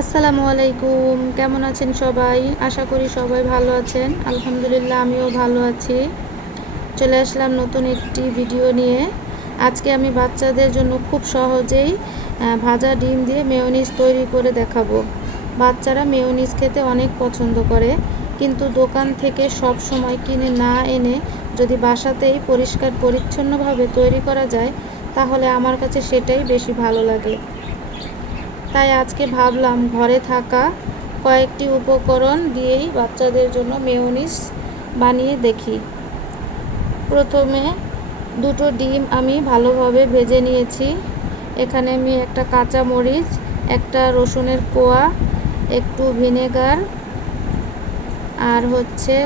আসসালামু আলাইকুম, কেমন আছেন সবাই? আশা করি সবাই ভালো আছেন। আলহামদুলিল্লাহ আমিও ভালো আছি। চলে আসলাম নতুন একটি ভিডিও নিয়ে। আজকে আমি বাচ্চাদের জন্য খুব সহজেই ভাজা ডিম দিয়ে মেয়োনিজ তৈরি করে দেখাবো। বাচ্চারা মেয়োনিজ খেতে অনেক পছন্দ করে, কিন্তু দোকান থেকে সব সময় কিনে না এনে যদি বাসাতেই পরিষ্কার পরিচ্ছন্নভাবে তৈরি করা যায়, তাহলে আমার কাছে সেটাই বেশি ভালো লাগে। তাই আজকে ভাবলাম ঘরে থাকা কয়েকটি উপকরণ দিয়েই বাচ্চাদের জন্য মেয়োনিজ বানিয়ে দেখি। প্রথমে দুটো ডিম আমি ভালোভাবে ভেজে নিয়েছি। এখানে আমি একটা কাঁচা মরিচ, একটা রসুনের কোয়া, একটু ভিনেগার আর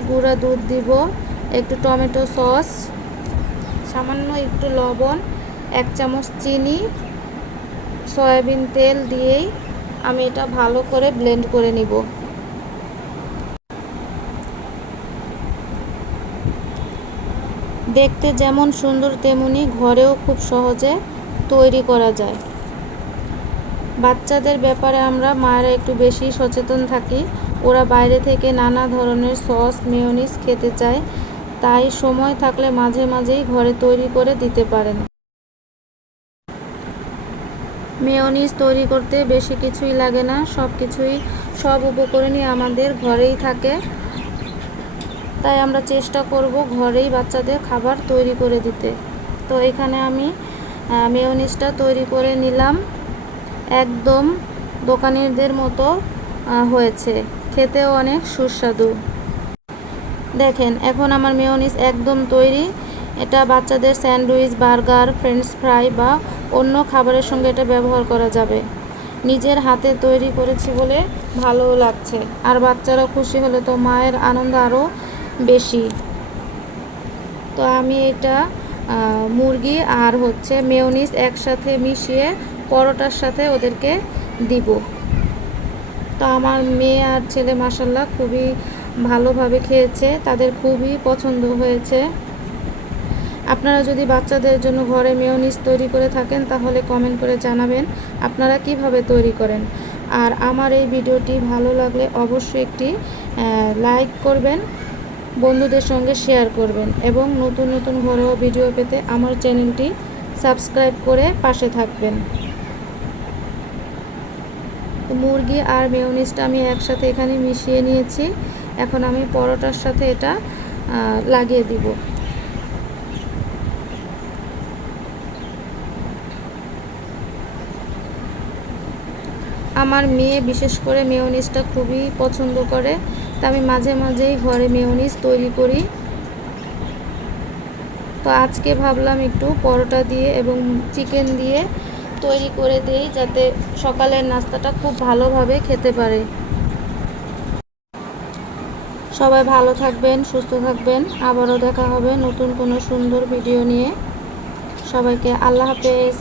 গুঁড়া দুধ দিব, একটু টমেটো সস, সামান্য একটু লবণ, 1 চামচ চিনি, সয়াবিন তেল দিয়েই আমি এটা ভালো করে ব্লেন্ড করে নিব। দেখতে যেমন সুন্দর তেমনি ঘরেও খুব সহজে তৈরি করা যায়। বাচ্চাদের ব্যাপারে আমরা মায়েরা একটু বেশি সচেতন থাকি। ওরা বাইরে থেকে নানা ধরনের সস মেয়োনিজ খেতে চায়, তাই সময় থাকলে মাঝে মাঝেই ঘরে তৈরি করে দিতে পারেন। মেয়োনিজ তৈরি করতে বেশি কিছুই লাগে না, সব উপকরণই আমাদের ঘরেই থাকে। তাই আমরা চেষ্টা করব ঘরেই বাচ্চাদের খাবার তৈরি করে দিতে। তো এখানে আমি মেয়োনিজটা তৈরি করে নিলাম। একদম দোকানিদের মতো হয়েছে, খেতেও অনেক সুস্বাদু। দেখেন, এখন আমার মেয়োনিজ একদম তৈরি। এটা বাচ্চাদের স্যান্ডউইচ, বার্গার, ফ্রেঞ্চ ফ্রাই বা অন্য খাবারের সঙ্গে এটা ব্যবহার করা যাবে। নিজের হাতে তৈরি করেছি বলে ভালোও লাগছে, আর বাচ্চারা খুশি হলে তো মায়ের আনন্দ আরও বেশি। তো আমি এটা মুরগি আর মেয়োনিজ একসাথে মিশিয়ে পরোটার সাথে ওদেরকে দিব। তো আমার মেয়ে আর ছেলে মাশাআল্লাহ খুবই ভালোভাবে খেয়েছে, তাদের খুবই পছন্দ হয়েছে। আপনারা যদি বাচ্চাদের জন্য ঘরে মেয়োনিজ তৈরি করে থাকেন, তাহলে কমেন্ট করে জানাবেন আপনারা কিভাবে তৈরি করেন। আর আমার এই ভিডিওটি ভালো লাগলে অবশ্যই একটি লাইক করবেন, বন্ধুদের সঙ্গে শেয়ার করবেন এবং নতুন নতুন ঘরোয়া ভিডিও পেতে আমার চ্যানেলটি সাবস্ক্রাইব করে পাশে থাকবেন। মুরগি আর মেয়োনিজটা আমি একসাথে এখানে মিশিয়ে নিয়েছি। এখন আমি পরোটার সাথে এটা লাগিয়ে দিব। আমার মেয়ে বিশেষ করে মেয়োনিজটা খুবই পছন্দ করে, তা আমি মাঝে মাঝেই ঘরে মেয়োনিজ তৈরি করি। তো আজকে ভাবলাম একটু পরোটা দিয়ে এবং চিকেন দিয়ে তৈরি করে দেই, যাতে সকালের নাস্তাটা খুব ভালোভাবে খেতে পারে। সবাই ভালো থাকবেন, সুস্থ থাকবেন। আবারও দেখা হবে নতুন কোনো সুন্দর ভিডিও নিয়ে। সবাইকে আল্লাহ হাফেজ।